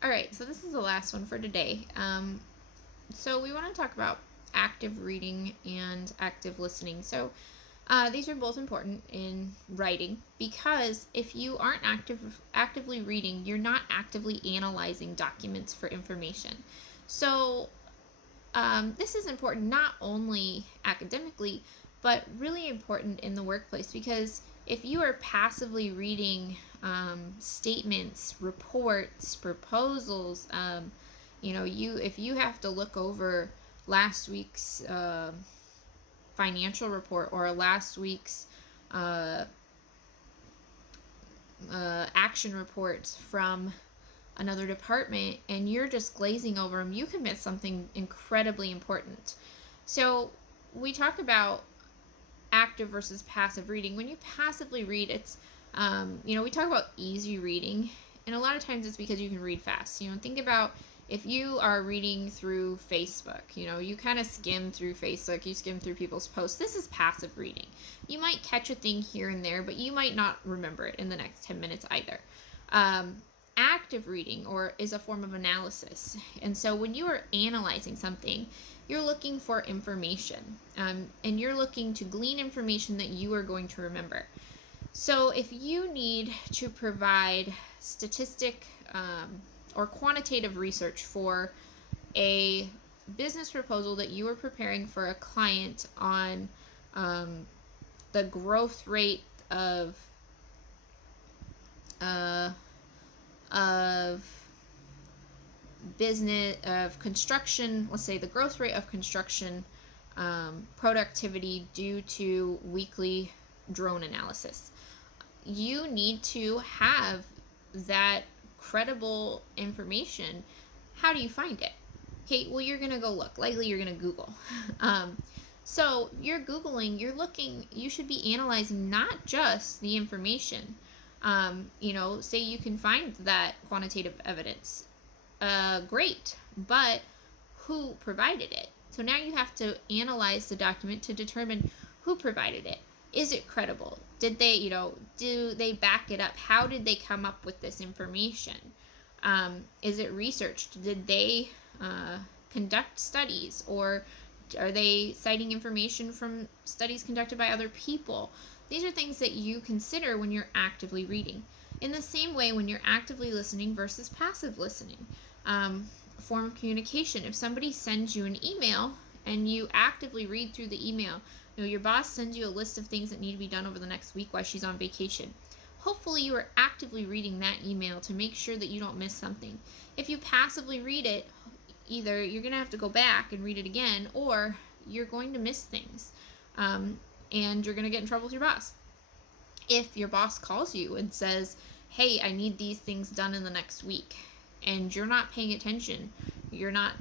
All right, so this is the last one for today. So we want to talk about active reading and active listening. So these are both important in writing because if you aren't actively reading, you're not actively analyzing documents for information. So this is important not only academically, but really important in the workplace because if you are passively reading statements, reports, proposals, if you have to look over last week's financial report or last week's uh, action reports from another department and you're just glazing over them, you could miss something incredibly important. So we talk about active versus passive reading. When you passively read, we talk about easy reading, and a lot of times it's because you can read fast. Think about if you are reading through Facebook, you kind of skim through Facebook, you skim through people's posts. This is passive reading. You might catch a thing here and there, but you might not remember it in the next 10 minutes either. Active reading or is a form of analysis. And so when you are analyzing something, you're looking for information, and you're looking to glean information that you are going to remember. So if you need to provide statistic or quantitative research for a business proposal that you are preparing for a client on the growth rate of uh, of business of construction, let's say the growth rate of construction productivity due to weekly drone analysis. You need to have that credible information. How do you find it? Okay, well, you're going to go look. Likely you're going to Google. So you're Googling, you're looking, you should be analyzing not just the information. Say you can find that quantitative evidence. Great, but who provided it? So now you have to analyze the document to determine who provided it. Is it credible? Did they, do they back it up? How did they come up with this information? Is it researched? Did they conduct studies, or are they citing information from studies conducted by other people? These are things that you consider when you're actively reading. In the same way, when you're actively listening versus passive listening, form of communication. If somebody sends you an email and you actively read through the email, your boss sends you a list of things that need to be done over the next week while she's on vacation. Hopefully you are actively reading that email to make sure that you don't miss something. If you passively read it, either you're going to have to go back and read it again, or you're going to miss things, and you're going to get in trouble with your boss. If your boss calls you and says, hey, I need these things done in the next week, and you're not paying attention, you're not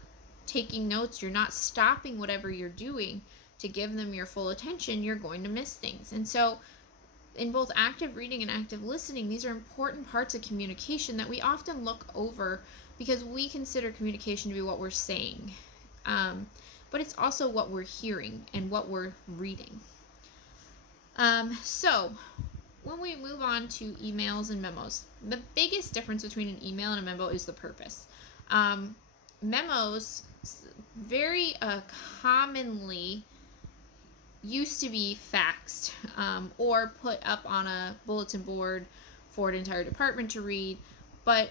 taking notes, you're not stopping whatever you're doing to give them your full attention, you're going to miss things. And so in both active reading and active listening, these are important parts of communication that we often look over because we consider communication to be what we're saying. But it's also what we're hearing and what we're reading. So when we move on to emails and memos, the biggest difference between an email and a memo is the purpose. Memos very commonly used to be faxed or put up on a bulletin board for an entire department to read, but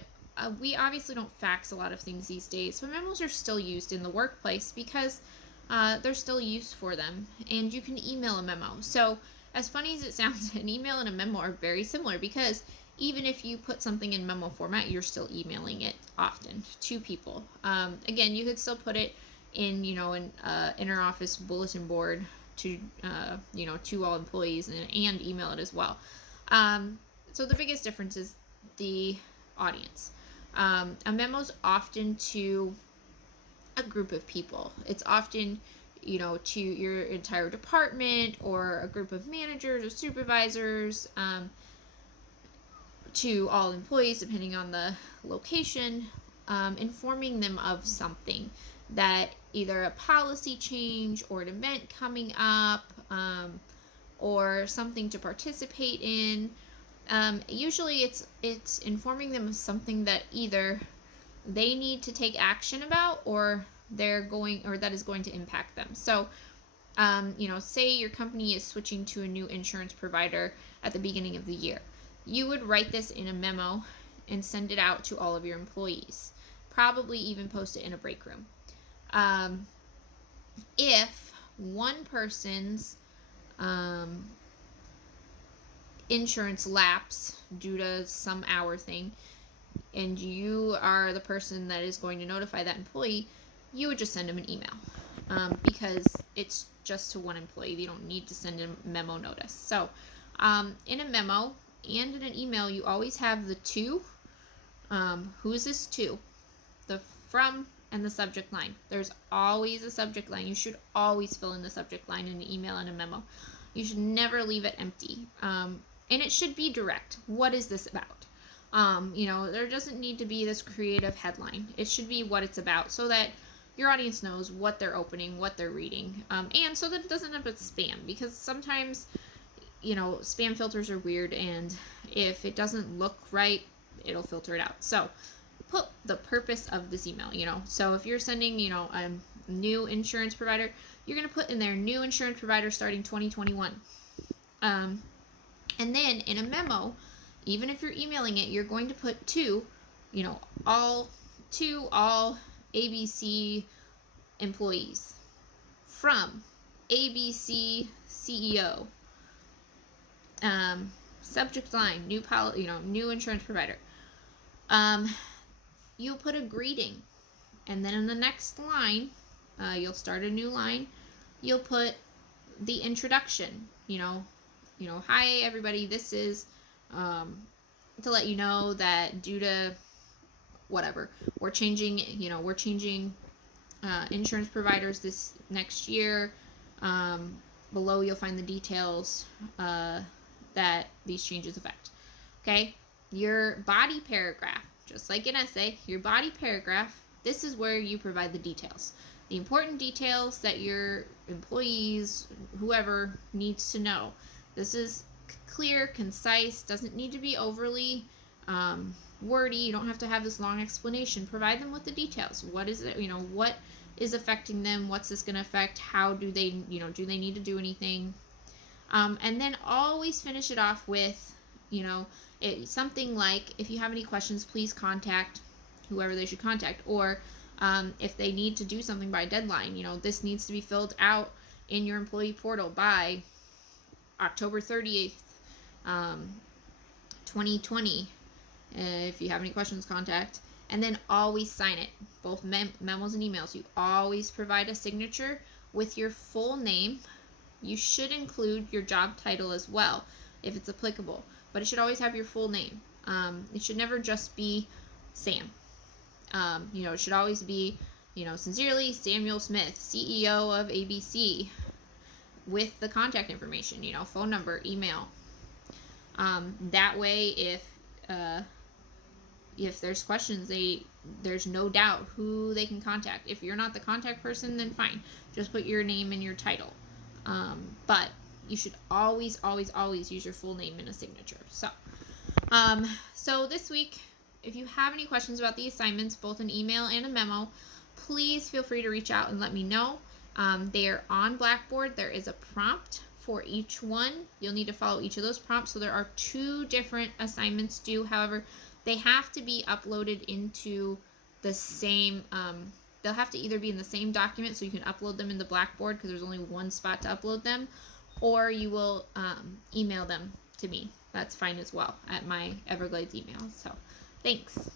we obviously don't fax a lot of things these days, but memos are still used in the workplace because there's still use for them, and you can email a memo. So as funny as it sounds, an email and a memo are very similar because even if you put something in memo format, you're still emailing it often to people. Again, you could still put it in, an inter-office bulletin board to, to all employees and email it as well. So the biggest difference is the audience. A memo's often to a group of people. It's often, to your entire department or a group of managers or supervisors, to all employees, depending on the location, informing them of something that either a policy change or an event coming up, or something to participate in. Usually it's informing them of something that either they need to take action about, or that is going to impact them. So, say your company is switching to a new insurance provider at the beginning of the year. You would write this in a memo and send it out to all of your employees. Probably even post it in a break room. If one person's insurance lapse due to some hour thing, and you are the person that is going to notify that employee, you would just send them an email, because it's just to one employee. You don't need to send a memo notice. So in a memo and in an email, you always have the to. Who is this to? The from and the subject line. There's always a subject line. You should always fill in the subject line in an email and a memo. You should never leave it empty. And it should be direct. What is this about? There doesn't need to be this creative headline. It should be what it's about, so that your audience knows what they're opening, what they're reading, and so that it doesn't end up as spam. Because sometimes, spam filters are weird, and if it doesn't look right, it'll filter it out. So put the purpose of this email. So if you're sending, a new insurance provider, you're going to put in there new insurance provider starting 2021. And then in a memo, even if you're emailing it, you're going to put all ABC employees from ABC CEO. Subject line, new insurance provider. You'll put a greeting, and then in the next line, you'll start a new line. You'll put the introduction. Hi everybody. This is to let you know that due to whatever, we're changing insurance providers this next year. Below you'll find the details that these changes affect. Okay, your body paragraph, just like an essay, your body paragraph, this is where you provide the details. The important details that your employees, whoever, needs to know. This is clear, concise, doesn't need to be overly wordy. You don't have to have this long explanation. Provide them with the details. What is it, what is affecting them? What's this going to affect? How do they, do they need to do anything? And then always finish it off with, something like, if you have any questions, please contact whoever they should contact. Or if they need to do something by deadline, this needs to be filled out in your employee portal by October 30th, 2020. If you have any questions, contact. And then always sign it. Both memos and emails. You always provide a signature with your full name. You should include your job title as well, if it's applicable. But it should always have your full name. It should never just be Sam. It should always be, sincerely, Samuel Smith, CEO of ABC, with the contact information, phone number, email. That way, if there's questions, there's no doubt who they can contact. If you're not the contact person, then fine. Just put your name and your title. But you should always, always, always use your full name in a signature. So this week, if you have any questions about the assignments, both an email and a memo, please feel free to reach out and let me know. They are on Blackboard. There is a prompt for each one. You'll need to follow each of those prompts. So there are 2 different assignments due. However, they have to be uploaded into the same, they'll have to either be in the same document so you can upload them in the Blackboard, because there's only one spot to upload them, or you will email them to me. That's fine as well, at my Everglades email. So thanks.